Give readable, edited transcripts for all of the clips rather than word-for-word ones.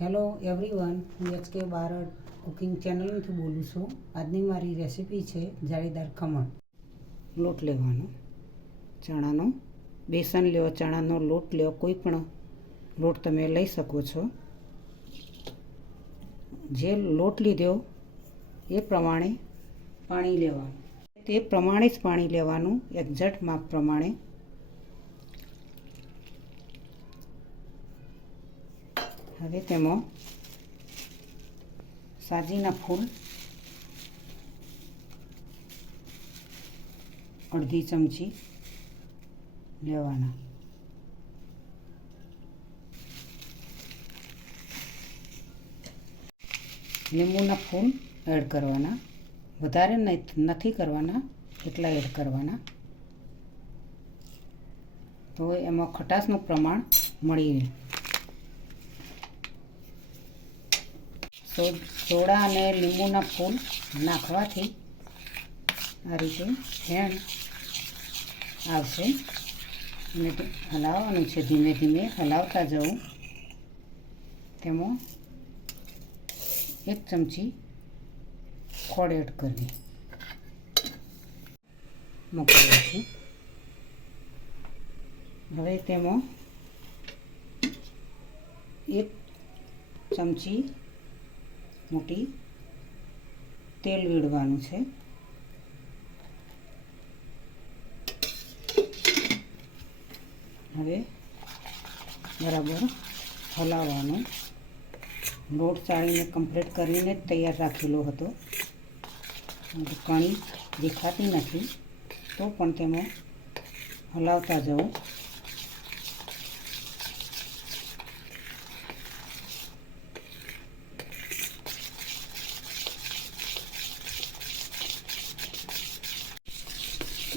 Hello everyone, હું HK Barad cooking ચેનલથી બોલું છું. આજની મારી રેસીપી છે જાળીદાર ખમણ. લોટ લેવાનો, ચણાનો, બેસન લ્યો, ચણાનો લોટ લ્યો, કોઈ પણ લોટ તમે લઈ શકો છો. જે લોટ લીધો એ પ્રમાણે પાણી લેવાનું, તે પ્રમાણે જ પાણી લેવાનું, એક્ઝેક્ટ માપ પ્રમાણે. હવે તેમાં સાજીના ફૂલ અડધી ચમચી લેવાના, લીંબુના ફૂલ એડ કરવાના, વધારે નથી કરવાના, એટલા એડ કરવાના, તો એમાં ખટાશનું પ્રમાણ મળી રહે. સોડા અને લીંબુના ફૂલ નાખવાથી આ રીતે ફેણ આવશે અને હલાવવાનું છે. ધીમે ધીમે હલાવતા જવું. તેમાં 1 ચમચી ખોળ એડ કરવી, મૂકી દઈશું. હવે તેમાં 1 ચમચી મોટી તેલ વેડવાનું છે. હવે બરાબર હલાવવાનું. લોટ ચાળીને કમ્પ્લીટ કરીને જ તૈયાર રાખેલો હતો. કણી દેખાતી નથી તો પણ તેમાં હલાવતા જવું.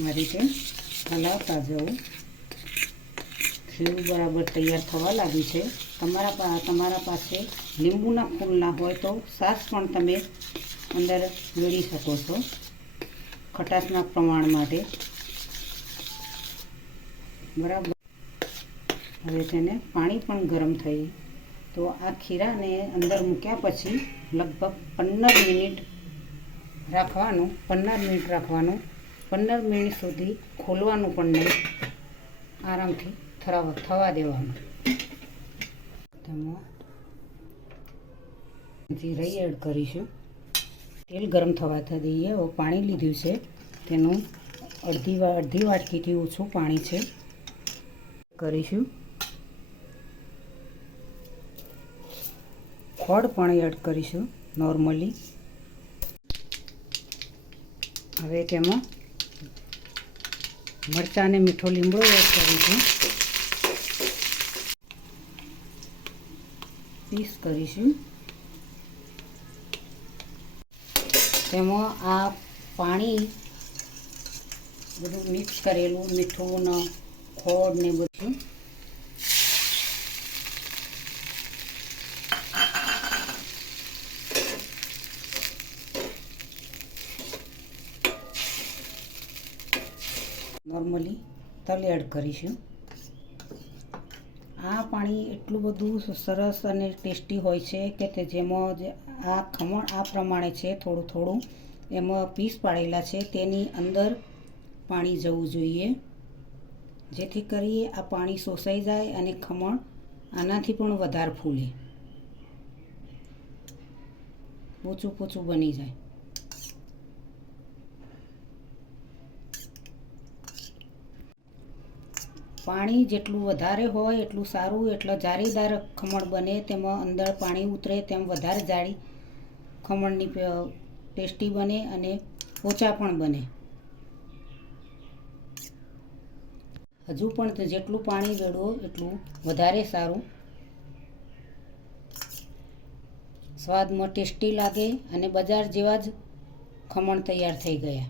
આ રીતે હલાવતા જવું. ખીરું બરાબર તૈયાર થવા લાગ્યું છે. તમારા પાસે લીંબુના ફૂલ ના હોય તો છાશ પણ તમે અંદર વેડી શકો છો ખટાશના પ્રમાણ માટે. બરાબર. હવે તેને પાણી પણ ગરમ થઈ તો આ ખીરાને અંદર મૂક્યા પછી લગભગ 15 મિનિટ રાખવાનું. 15 મિનિટ સુધી ખોલવાનું પણ નહીં, આરામથી થવા દેવાનું. તેમાં જીરું એડ કરીશું. તેલ ગરમ થવા દઈએ. હવે પાણી લીધું છે તેનું અડધી વાટકીથી ઓછું પાણી છે કરીશું. ખોળ પણ એડ કરીશું નોર્મલી. હવે તેમાં મરચાં અને મીઠો લીમડો એડ કરીશું. પીસ કરીશું. તેમાં આ પાણી બધું મિક્સ કરેલું મીઠું ને ખોળ ને બધું નોર્મલી તલ એડ કરીશું. આ પાણી એટલું બધું સરસ અને ટેસ્ટી હોય છે કે તે જેમાં આ ખમણ આ પ્રમાણે છે. થોડું થોડું એમાં પીસ પાડેલા છે તેની અંદર પાણી જવું જોઈએ, જેથી કરી આ પાણી શોષાઈ જાય અને ખમણ આનાથી પણ વધારે ફૂલે, પોચું પોચું બની જાય. પાણી જેટલું વધારે હોય એટલું સારું. એટલે જાળીદાર ખમણ બને. તેમાં અંદર પાણી ઉતરે તેમ વધારે જાળી ખમણની ટેસ્ટી બને અને પોચા પણ બને. હજુ પણ જેટલું પાણી વેડવો એટલું વધારે સારું. સ્વાદમાં ટેસ્ટી લાગે અને બજાર જેવા જ ખમણ તૈયાર થઈ ગયા.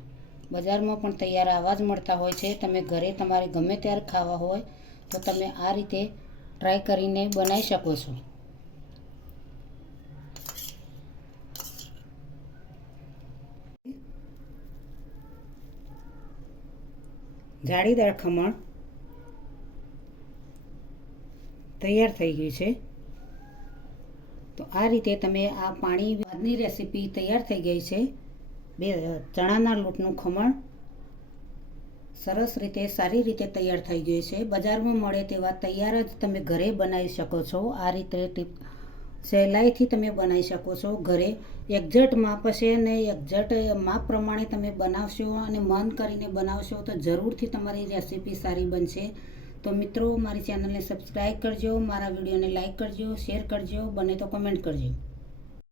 બજારમાં પણ તૈયાર આવા જ મળતા હોય છે. તમે ઘરે તમારે ગમે ત્યારે ખાવા હોય તો તમે આ રીતે ટ્રાય કરીને બનાવી શકો છો. જાળીદાર ખમણ તૈયાર થઈ ગયું છે. આ રીતે તમે આ પાણી ભાતની રેસીપી તૈયાર થઈ ગઈ છે. ચણાના લોટનું ખમણ સરસ રીતે સારી રીતે તૈયાર થઈ ગયું છે. બજારમાં મળે તેવા તૈયાર જ તમે ઘરે બનાવી શકો છો. આ રીતે સહેલાઈથી તમે બનાવી શકો છો ઘરે. એક્ઝેક્ટ માપ હશે ને એક્ઝેક્ટ માપ પ્રમાણે તમે બનાવશો અને મન કરીને બનાવશો તો જરૂરથી તમારી રેસીપી સારી બનશે. તો મિત્રો, મારી ચેનલને સબસ્ક્રાઈબ કરજો, મારા વિડીયોને લાઈક કરજો, શેર કરજો, બને તો કમેન્ટ કરજો.